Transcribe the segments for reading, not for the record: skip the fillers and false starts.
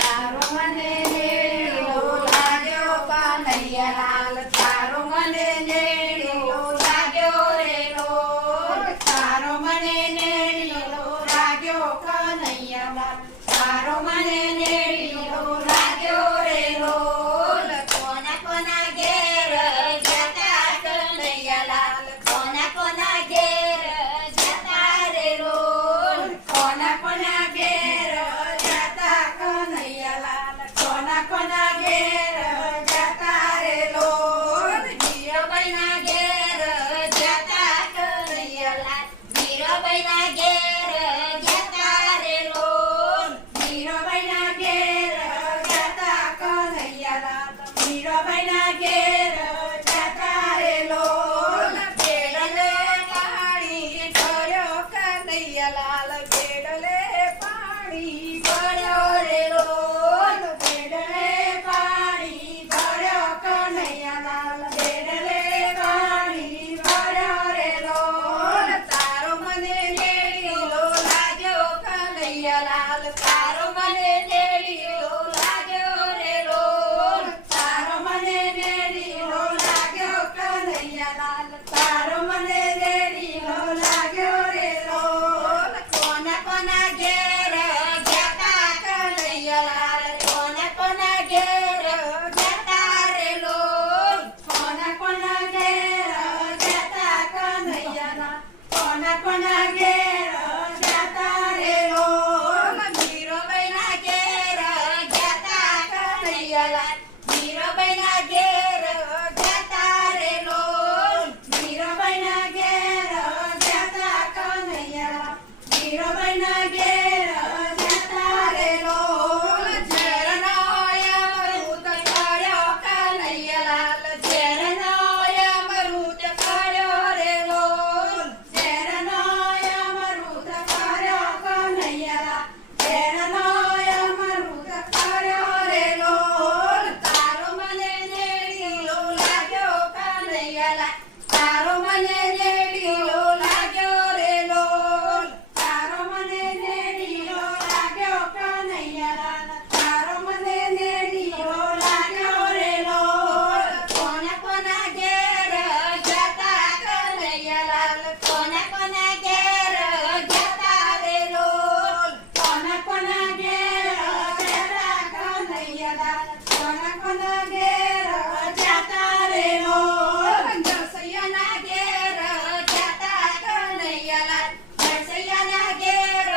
તારો મને નેડો લાગ્યો કનૈયાલાલ, તારો મને નેડો લાગ્યો રે લોલ, તારો મને નેડો લાગ્યો કનૈયાલાલ, તારો મને નેડો લાગ્યો રે લોલ. કોના કોના ઘેર જતા કનૈયાલાલ, કોના કોના ઘેર જતા રે લોલ, કોના કોના ઘેર જતા કનૈયાલાલ, કોના કોના ઘેર જતા રે લોલ. મીરાબાઈના ઘેર જતા કનૈયાલાલ, મીરાબાઈના ઘેર જતા રે લોલ, મીરાબાઈના ઘેર જતા કનૈયાલાલ, મીરાબાઈના ઘેર જતા રે લોલ. બેડલે પાણી ભર્યો કનૈયાલાલ, બેડલે પાણી ભર્યો રે લોલ, બેડલે પાણી ભર્યો કનૈયાલાલ, બેડલે પાણી ભર્યો રે લોલ. તારો મને નેડીલો લાગ્યો કનૈયાલાલ, તારો મને નેડીલો લાગ્યો રે લોલ, તારો મને નેડીલો લાગ્યો કનૈયાલાલ, તારો મને નેડીલો લાગ્યો રે લોલ. કોના કોના ઘેર જતા કનૈયાલાલ, કોના કોના ઘેર જતા રે લોલ, કોના કોના ઘેર જતા કનૈયાલાલ, કોના કોના ઘેર જતા રે લોલ. મીરાબાઈના ઘેર જતા કનૈયાલાલ, મીરાબાઈના ઘેર જતા રે લોલ, મીરાબાઈના ઘેર જતા કનૈયાલાલ, મીરાબાઈના ઘેર જતા રે લોલ. ઝેરનો અમૃત કર્યો કનૈયાલાલ, ઝેરનો અમૃત કર્યો રે લોલ, ઝેરનો અમૃત કર્યો કનૈયાલાલ, ઝેરનો અમૃત કર્યો રે લોલ. તારો મને નેડીલો લાગ્યો કનૈયાલાલ, તારો મને નેડીલો લાગ્યો રે લોલ, તારો મને નેડીલો લાગ્યો કનૈયાલાલ, તારો મને નેડીલો લાગ્યો રે લોલ. કોના કોના ઘેર જતા કનૈયાલાલ, કોના કોના ઘેર જતા રે લોલ, કોના કોના ઘેર જતા કનૈયાલાલ, કોના કોના ઘેર જતા રે લોલ. નરસૈયાના ઘેર જતા કનૈયાલાલ, નરસૈયાના ઘેર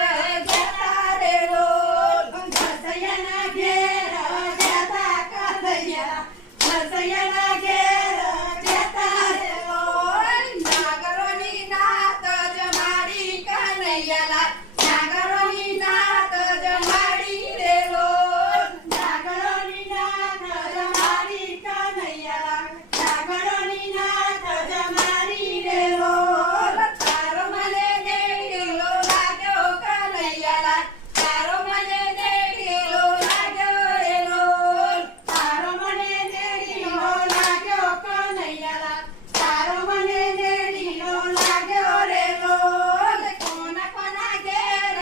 જતા રે લોલ, નરસૈયાના ઘેર જતા કનૈયાલાલ, નરસૈયાના ઘેર જતા રે લોલ. નાગરોની નાત જમાડી કનૈયાલાલ, નાગરોની નાત જમાડી રે લોલ, નાગરોની નાત જમાડી કનૈયાલાલ, નાગરોની નાત જમાડી રે લોલ. તારો મને નેડીલો લાગ્યો કનૈયાલાલ, તારો મને નેડીલો લાગ્યો રે લોલ, તારો મને નેડીલો લાગ્યો કનૈયાલાલ, તારો મને નેડીલો લાગ્યો રે લોલ. કોના કોના ઘેર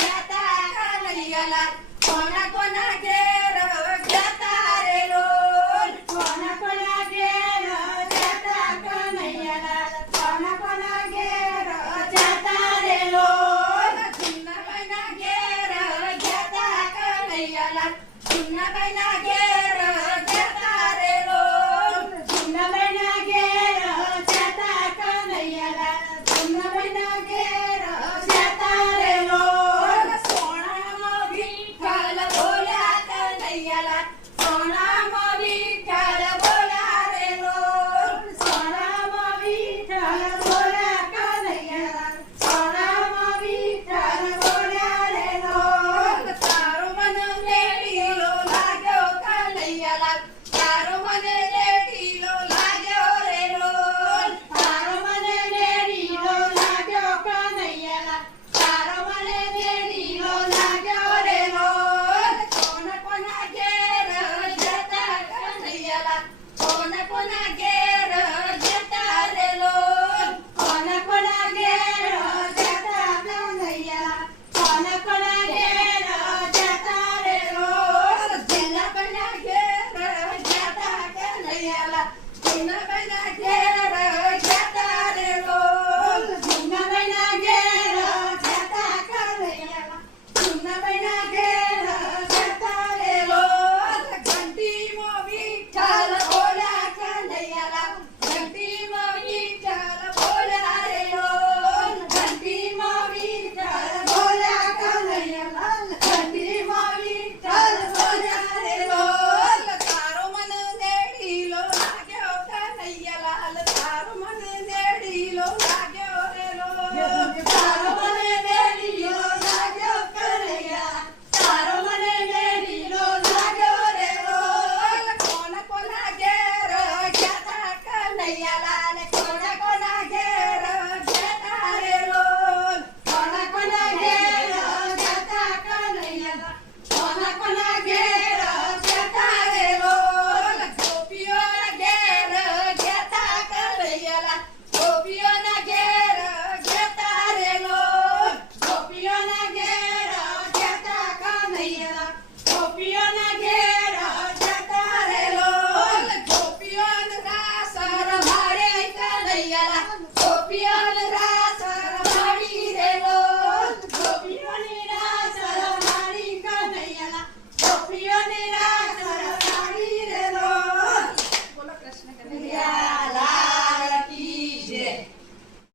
જતા કનૈયાલાલ, કોના કોના ઘેર જતા રે લોલ, કોના કોના ઘેર જતા કનૈયાલાલ, કોના કોના ઘેર જતા રે લોલ. જુનાબાઈના ઘેર જતા કનૈયાલાલ, જુનાબાઈના ઘેર